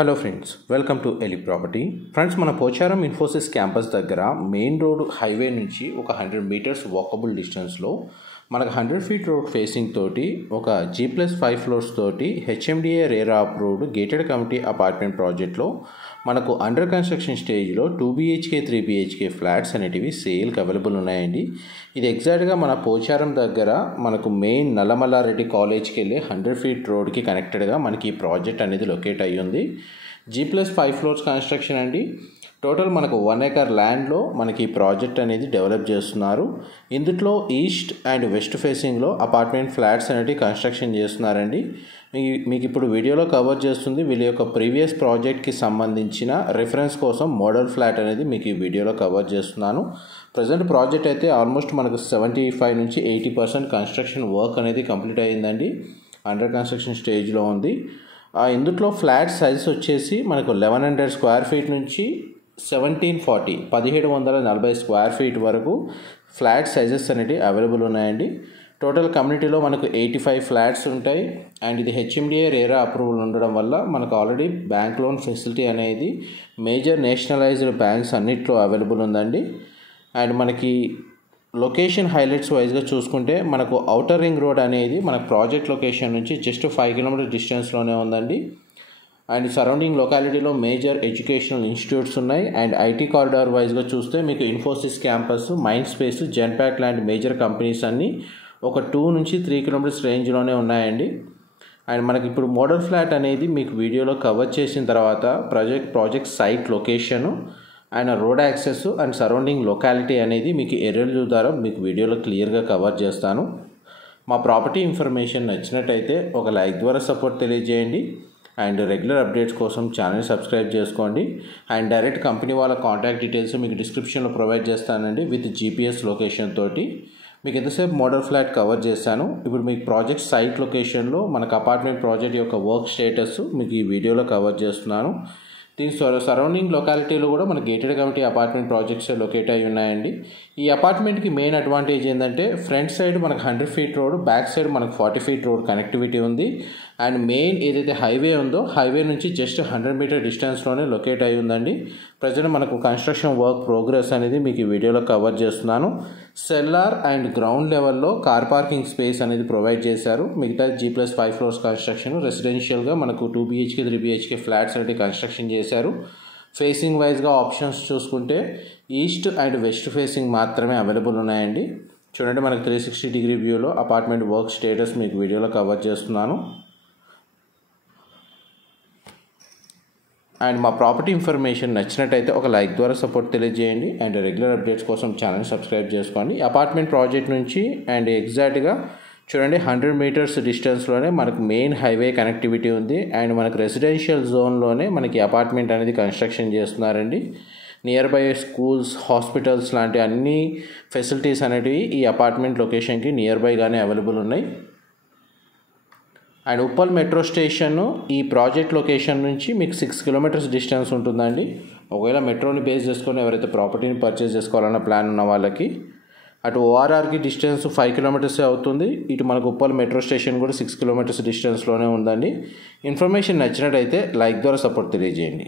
Hello friends, welcome to Eli property. Friends, మన Pocharam Infosys campus దగ్గర main road highway నుంచి ఒక 100 మీటర్స్ వాకబుల్ డిస్టెన్స్లో మనకు 100 ఫీట్ రోడ్ ఫేసింగ్ తోటి ఒక G+5 ఫ్లోర్స్ తోటి HMDA RERA approved gated committee apartment ప్రాజెక్ట్లో మనకు అండర్ కన్స్ట్రక్షన్ స్టేజ్లో 2 BHK 3 BHK ఫ్లాట్స్ అనేటివి సేల్కి అవైలబుల్ ఉన్నాయండి. ఇది ఎగ్జాక్ట్గా మన పోచారం దగ్గర మనకు మెయిన్ నల్లమల్లారెడ్డి కాలేజ్కి వెళ్ళి 100 ఫీట్ రోడ్కి కనెక్టెడ్గా మనకి ఈ ప్రాజెక్ట్ అనేది లొకేట్ అయ్యి ఉంది. G+5 ఫ్లోర్స్ కన్స్ట్రక్షన్ అండి. టోటల్ మనకు 1 acre ల్యాండ్లో మనకి ఈ ప్రాజెక్ట్ అనేది డెవలప్ చేస్తున్నారు. ఇందులో ఈస్ట్ అండ్ వెస్ట్ ఫేసింగ్లో అపార్ట్మెంట్ ఫ్లాట్స్ అనేవి కన్స్ట్రక్షన్ చేస్తున్నారండి. మీకు ఇప్పుడు వీడియోలో కవర్ చేస్తుంది వీళ్ళ యొక్క ప్రీవియస్ ప్రాజెక్ట్కి సంబంధించిన రిఫరెన్స్ కోసం మోడల్ ఫ్లాట్ అనేది మీకు ఈ వీడియోలో కవర్ చేస్తున్నాను. ప్రజెంట్ ప్రాజెక్ట్ అయితే ఆల్మోస్ట్ మనకు 75 నుంచి 80% కన్స్ట్రక్షన్ వర్క్ అనేది కంప్లీట్ అయ్యిందండి. అండర్ కన్స్ట్రక్షన్ స్టేజ్లో ఉంది. ఇందులో ఫ్లాట్ సైజ్ వచ్చేసి మనకు 1100 స్క్వేర్ ఫీట్ నుంచి 1740 స్క్వేర్ ఫీట్ వరకు ఫ్లాట్ సైజెస్ అనేవి అవైలబుల్ ఉన్నాయండి. టోటల్ కమ్యూనిటీలో మనకు 85 ఫ్లాట్స్ ఉంటాయి. అండ్ ఇది HMDA రేరా అప్రూవల్ ఉండడం వల్ల మనకు ఆల్రెడీ బ్యాంక్ లోన్ ఫెసిలిటీ అనేది మేజర్ నేషనలైజ్డ్ బ్యాంక్స్ అన్నిట్లో అవైలబుల్ ఉందండి. అండ్ మనకి లొకేషన్ హైలైట్స్ వైజ్గా చూసుకుంటే మనకు ఔటర్ రింగ్ రోడ్ అనేది మన ప్రాజెక్ట్ లొకేషన్ నుంచి జస్ట్ 5 కిలోమీటర్ డిస్టెన్స్లోనే ఉందండి. అండ్ సరౌండింగ్ లొకాలిటీలో మేజర్ ఎడ్యుకేషనల్ ఇన్స్టిట్యూట్స్ ఉన్నాయి. అండ్ ఐటీ కారిడార్ వైజ్గా చూస్తే మీకు Infosys campus, mind space, Genpact లాంటి మేజర్ కంపెనీస్ అన్నీ ఒక 2 నుంచి 3 కిలోమీటర్స్ రేంజ్లోనే ఉన్నాయండి. అండ్ మనకి ఇప్పుడు మోడల్ ఫ్లాట్ అనేది మీకు వీడియోలో కవర్ చేసిన తర్వాత project site location and road access and surrounding locality అనేది మీకు ఏరియల్ వ్యూ ద్వారా మీకు వీడియోలో క్లియర్గా కవర్ చేస్తాను. మా ప్రాపర్టీ ఇన్ఫర్మేషన్ నచ్చినట్టయితే ఒక లైక్ ద్వారా సపోర్ట్ తెలియజేయండి. అండ్ రెగ్యులర్ అప్డేట్స్ కోసం ఛానల్ సబ్స్క్రైబ్ చేసుకోండి. అండ్ డైరెక్ట్ కంపెనీ వాళ్ళ కాంటాక్ట్ డీటెయిల్స్ మీకు డిస్క్రిప్షన్లో ప్రొవైడ్ చేస్తానండి విత్ GPS లొకేషన్ తోటి. మీకు ఎంతసేపు మోడల్ ఫ్లాట్ కవర్ చేశాను. ఇప్పుడు మీకు ప్రాజెక్ట్ సైట్ లొకేషన్లో మనకు అపార్ట్మెంట్ ప్రాజెక్ట్ యొక్క వర్క్ స్టేటస్ మీకు ఈ వీడియోలో కవర్ చేస్తున్నాను. దీని సరౌండింగ్ లొకాలిటీలో కూడా మన gated committee apartment projects locate అయి ఉన్నాయండి. ఈ అపార్ట్మెంట్కి మెయిన్ అడ్వాంటేజ్ ఏంటంటే ఫ్రంట్ సైడ్ మనకు 100 ఫీట్ రోడ్, బ్యాక్ సైడ్ మనకు 40 ఫీట్ రోడ్ కనెక్టివిటీ ఉంది. అండ్ మెయిన్ ఏదైతే హైవే ఉందో హైవే నుంచి జస్ట్ 100 మీటర్ డిస్టెన్స్లోనే లొకేట్ అయి ఉందండి. ప్రజెంట్ మనకు కన్స్ట్రక్షన్ వర్క్ ప్రోగ్రెస్ అనేది మీకు ఈ వీడియోలో కవర్ చేస్తున్నాను. సెల్లార్ అండ్ గ్రౌండ్ లెవెల్లో కార్ పార్కింగ్ స్పేస్ అనేది ప్రొవైడ్ చేశారు. మిగతా G+5 ఫ్లోర్స్ కన్స్ట్రక్షన్ రెసిడెన్షియల్గా మనకు 2 BHK 3 BHK ఫ్లాట్స్ అనేవి కన్స్ట్రక్షన్ చేశారు. ఫేసింగ్ వైజ్గా ఆప్షన్స్ చూసుకుంటే ఈస్ట్ అండ్ వెస్ట్ ఫేసింగ్ మాత్రమే అవైలబుల్ ఉన్నాయండి. చూడండి, మనకు 360 డిగ్రీ వ్యూలో అపార్ట్మెంట్ వర్క్ స్టేటస్ మీకు వీడియోలో కవర్ చేస్తున్నాను. అండ్ మా ప్రాపర్టీ ఇన్ఫర్మేషన్ నచ్చినట్టయితే ఒక లైక్ ద్వారా సపోర్ట్ తెలియజేయండి. అండ్ రెగ్యులర్ అప్డేట్స్ కోసం ఛానల్ సబ్స్క్రైబ్ చేసుకోండి. అపార్ట్మెంట్ ప్రాజెక్ట్ నుంచి అండ్ ఎగ్జాక్ట్గా చూడండి 100 మీటర్స్ డిస్టెన్స్లోనే మనకు మెయిన్ హైవే కనెక్టివిటీ ఉంది. అండ్ మనకు రెసిడెన్షియల్ జోన్లోనే మనకి అపార్ట్మెంట్ అనేది కన్స్ట్రక్షన్ చేస్తున్నారండి. నియర్ బై స్కూల్స్, హాస్పిటల్స్ లాంటి అన్ని ఫెసిలిటీస్ అనేటివి ఈ అపార్ట్మెంట్ లొకేషన్కి నియర్ బైగానే అవైలబుల్ ఉన్నాయి. అండ్ ఉప్పల్ మెట్రో స్టేషన్ ఈ ప్రాజెక్ట్ లొకేషన్ నుంచి మీకు 6 కిలోమీటర్స్ డిస్టెన్స్ ఉంటుందండి. ఒకవేళ మెట్రోని బేస్ చేసుకొని ఎవరైతే ప్రాపర్టీని పర్చేస్ చేసుకోవాలన్న ప్లాన్ ఉన్న వాళ్ళకి అటు ORRకి డిస్టెన్స్ 5 కిలోమీటర్సే అవుతుంది. ఇటు మనకు ఉప్పల్ మెట్రో స్టేషన్ కూడా 6 కిలోమీటర్స్ డిస్టెన్స్లోనే ఉందండి. ఇన్ఫర్మేషన్ నచ్చినట్టయితే లైక్ ద్వారా సపోర్ట్ తెలియజేయండి.